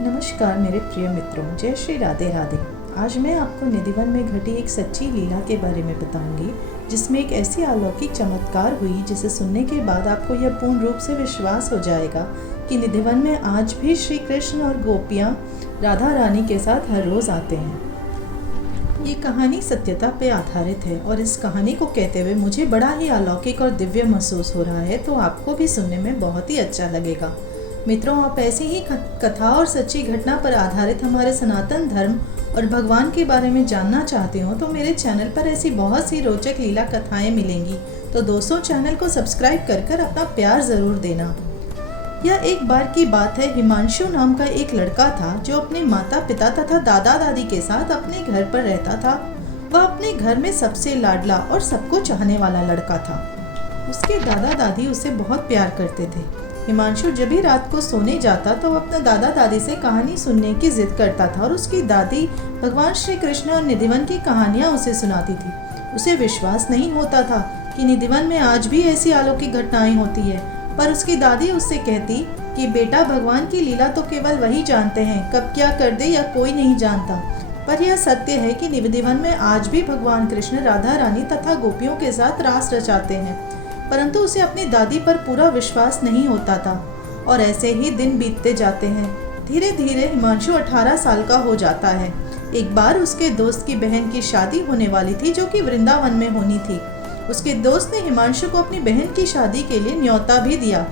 नमस्कार मेरे प्रिय मित्रों, जय श्री राधे राधे। आज मैं आपको निधिवन में घटी एक सच्ची लीला के बारे में बताऊंगी, जिसमें एक ऐसी अलौकिक चमत्कार हुई जिसे सुनने के बाद आपको यह पूर्ण रूप से विश्वास हो जाएगा कि निधिवन में आज भी श्री कृष्ण और गोपियाँ राधा रानी के साथ हर रोज़ आते हैं। ये कहानी सत्यता पे आधारित है और इस कहानी को कहते हुए मुझे बड़ा ही अलौकिक और दिव्य महसूस हो रहा है, तो आपको भी सुनने में बहुत ही अच्छा लगेगा। मित्रों, आप ऐसी ही कथा और सच्ची घटना पर आधारित हमारे सनातन धर्म और भगवान के बारे में जानना चाहते हो तो मेरे चैनल पर ऐसी बहुत सी रोचक लीला कथाएं मिलेंगी। तो दोस्तों, चैनल को सब्सक्राइब कर अपना प्यार ज़रूर देना। यह एक बार की बात है। हिमांशु नाम का एक लड़का था जो अपने माता पिता तथा दादा दादी के साथ अपने घर पर रहता था। वह अपने घर में सबसे लाडला और सबको चाहने वाला लड़का था। उसके दादा दादी उसे बहुत प्यार करते थे। हिमांशु जब भी रात को सोने जाता तो अपने दादा दादी से कहानी सुनने की जिद करता था और उसकी दादी भगवान श्री कृष्ण और निधिवन की कहानियाँ उसे सुनाती थी। उसे विश्वास नहीं होता था कि निधिवन में आज भी ऐसी अलौकिक घटनाएं होती है, पर उसकी दादी उससे कहती कि बेटा, भगवान की लीला तो केवल वही जानते हैं, कब क्या कर दे या कोई नहीं जानता। पर यह सत्य है कि निधिवन में आज भी भगवान कृष्ण राधा रानी तथा गोपियों के साथ रास रचाते हैं, परंतु उसे अपनी दादी पर पूरा विश्वास नहीं होता था। और ऐसे ही दिन बीतते जाते हैं। धीरे धीरे हिमांशु 18 साल का हो जाता है। एक बार उसके दोस्त की बहन की शादी होने वाली थी, जो कि वृंदावन में होनी थी। उसके दोस्त ने हिमांशु को अपनी बहन की शादी के लिए न्योता भी दिया।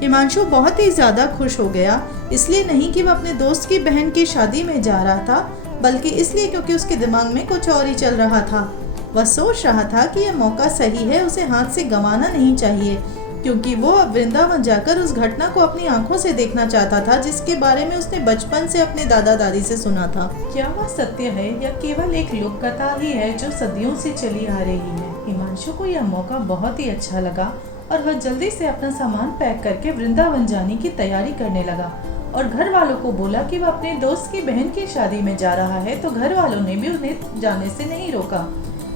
हिमांशु बहुत ही ज़्यादा खुश हो गया, इसलिए नहीं कि वह अपने दोस्त की बहन की शादी में जा रहा था, बल्कि इसलिए क्योंकि उसके दिमाग में कुछ और ही चल रहा था। वह सोच रहा था कि यह मौका सही है, उसे हाथ से गंवाना नहीं चाहिए, क्योंकि वो अब वृंदावन जाकर उस घटना को अपनी आंखों से देखना चाहता था जिसके बारे में उसने बचपन से अपने दादा दादी से सुना था। क्या वह सत्य है या केवल एक लोक कथा ही है जो सदियों से चली आ रही है? हिमांशु को यह मौका बहुत ही अच्छा लगा और वह जल्दी से अपना सामान पैक करके वृंदावन जाने की तैयारी करने लगा और घर वालों को बोला कि वह अपने दोस्त की बहन की शादी में जा रहा है। तो घर वालों ने भी उन्हें जाने से नहीं रोका,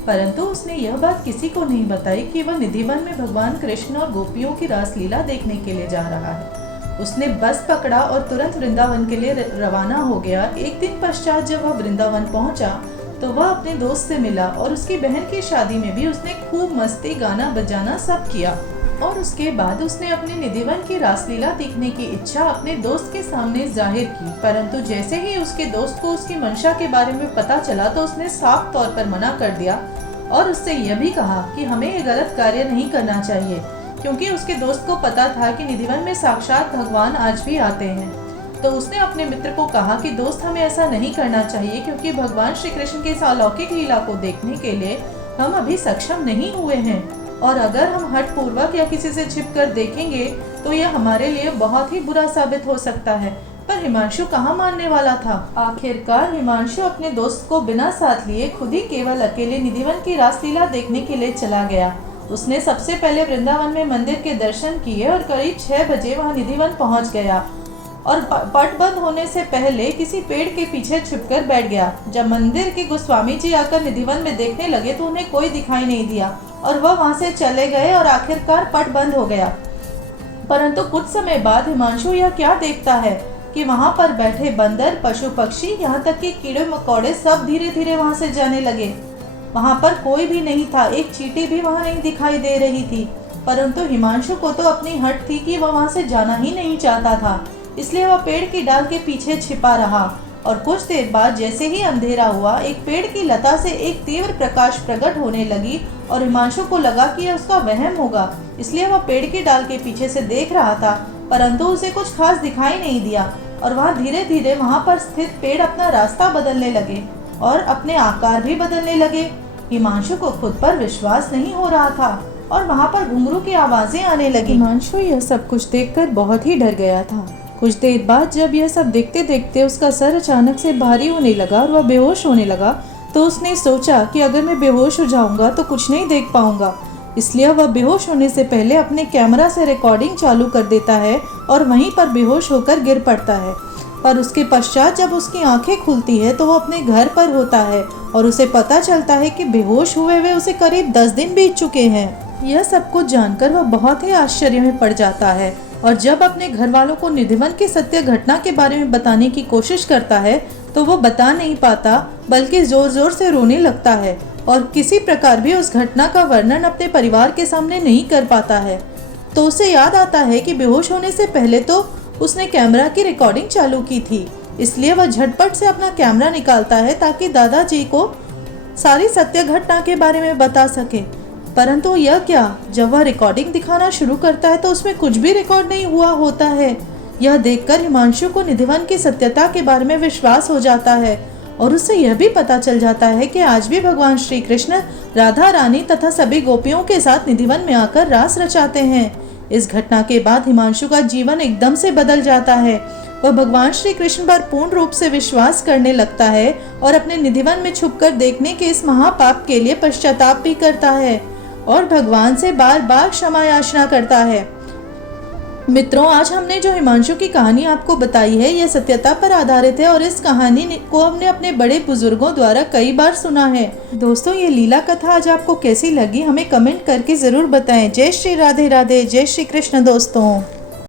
परंतु उसने यह बात किसी को नहीं बताई कि वह निधिवन में भगवान कृष्ण और गोपियों की रासलीला देखने के लिए जा रहा है। उसने बस पकड़ा और तुरंत वृंदावन के लिए रवाना हो गया। एक दिन पश्चात जब वह वृंदावन पहुंचा तो वह अपने दोस्त से मिला और उसकी बहन की शादी में भी उसने खूब मस्ती, गाना बजाना सब किया। और उसके बाद उसने अपने निधिवन की रासलीला देखने की इच्छा अपने दोस्त के सामने जाहिर की, परंतु जैसे ही उसके दोस्त को उसकी मंशा के बारे में पता चला तो उसने साफ तौर पर मना कर दिया और उससे यह भी कहा कि हमें ये गलत कार्य नहीं करना चाहिए, क्योंकि उसके दोस्त को पता था कि निधिवन में साक्षात भगवान आज भी आते हैं। तो उसने अपने मित्र को कहा कि दोस्त, हमें ऐसा नहीं करना चाहिए, क्योंकि भगवान श्री कृष्ण की इस अलौकिक लीला को देखने के लिए हम अभी सक्षम नहीं हुए हैं, और अगर हम हठ पूर्वक या किसी से छिपकर देखेंगे तो यह हमारे लिए बहुत ही बुरा साबित हो सकता है। पर हिमांशु कहाँ मानने वाला था। आखिरकार हिमांशु अपने दोस्त को बिना साथ लिए खुद ही केवल अकेले निधिवन की रासलीला देखने के लिए चला गया। उसने सबसे पहले वृंदावन में मंदिर के दर्शन किए और करीब 6 बजे वहाँ निधिवन पहुँच गया और पट बंद होने से पहले किसी पेड़ के पीछे छिपकर बैठ गया। जब मंदिर के गोस्वामी जी आकर निधिवन में देखने लगे तो उन्हें कोई दिखाई नहीं दिया और वह वहां से चले गए और आखिरकार पट बंद हो गया। परंतु कुछ समय बाद हिमांशु यह क्या देखता है कि वहां पर बैठे बंदर, पशु पक्षी, यहाँ तक कि कीड़े मकोड़े सब धीरे धीरे वहां से जाने लगे। वहां पर कोई भी नहीं था, एक चींटी भी वहां नहीं दिखाई दे रही थी। परंतु हिमांशु को तो अपनी हट थी कि वह वहां से जाना ही नहीं चाहता था, इसलिए वह पेड़ की डाल के पीछे छिपा रहा। और कुछ देर बाद जैसे ही अंधेरा हुआ, एक पेड़ की लता से एक तीव्र प्रकाश प्रकट होने लगी और हिमांशु को लगा कि यह उसका वहम होगा, इसलिए वह पेड़ की डाल के पीछे से देख रहा था, परंतु उसे कुछ खास दिखाई नहीं दिया। और वहाँ धीरे धीरे वहाँ पर स्थित पेड़ अपना रास्ता बदलने लगे और अपने आकार भी बदलने लगे। हिमांशु को खुद पर विश्वास नहीं हो रहा था और वहाँ पर घुंघरू की आवाजें आने लगी। हिमांशु यह सब कुछ देखकर बहुत ही डर गया था। कुछ देर बाद जब यह सब देखते देखते उसका सर अचानक से भारी होने लगा और वह बेहोश होने लगा, तो उसने सोचा कि अगर मैं बेहोश हो जाऊंगा तो कुछ नहीं देख पाऊंगा, इसलिए वह बेहोश होने से पहले अपने कैमरा से रिकॉर्डिंग चालू कर देता है और वहीं पर बेहोश होकर गिर पड़ता है। पर उसके पश्चात जब उसकी आंखें खुलती है तो वह अपने घर पर होता है और उसे पता चलता है कि बेहोश हुए हुए उसे करीब 10 दिन बीत चुके हैं। यह सब कुछ जानकर वह बहुत ही आश्चर्य में पड़ जाता है। और जब अपने घर वालों को निधिवन की सत्य घटना के बारे में बताने की कोशिश करता है तो वो बता नहीं पाता, बल्कि जोर जोर से रोने लगता है और किसी प्रकार भी उस घटना का वर्णन अपने परिवार के सामने नहीं कर पाता है। तो उसे याद आता है कि बेहोश होने से पहले तो उसने कैमरा की रिकॉर्डिंग चालू की थी, इसलिए वह झटपट से अपना कैमरा निकालता है ताकि दादाजी को सारी सत्य घटना के बारे में बता सके। परंतु यह क्या, जब वह रिकॉर्डिंग दिखाना शुरू करता है तो उसमें कुछ भी रिकॉर्ड नहीं हुआ होता है। यह देखकर हिमांशु को निधिवन की सत्यता के बारे में विश्वास हो जाता है और उससे यह भी पता चल जाता है कि आज भी भगवान श्री कृष्ण राधा रानी तथा सभी गोपियों के साथ निधिवन में आकर रास रचाते हैं। इस घटना के बाद हिमांशु का जीवन एकदम से बदल जाता है। वह भगवान श्री कृष्ण पर पूर्ण रूप से विश्वास करने लगता है और अपने निधिवन में छुपकर देखने के इस महापाप के लिए पश्चाताप भी करता है और भगवान से बार बार क्षमा याचना करता है। मित्रों, आज हमने जो हिमांशु की कहानी आपको बताई है, यह सत्यता पर आधारित है और इस कहानी को हमने अपने बड़े बुजुर्गों द्वारा कई बार सुना है। दोस्तों, ये लीला कथा आज आपको कैसी लगी हमें कमेंट करके जरूर बताएं। जय श्री राधे राधे, जय श्री कृष्ण दोस्तों।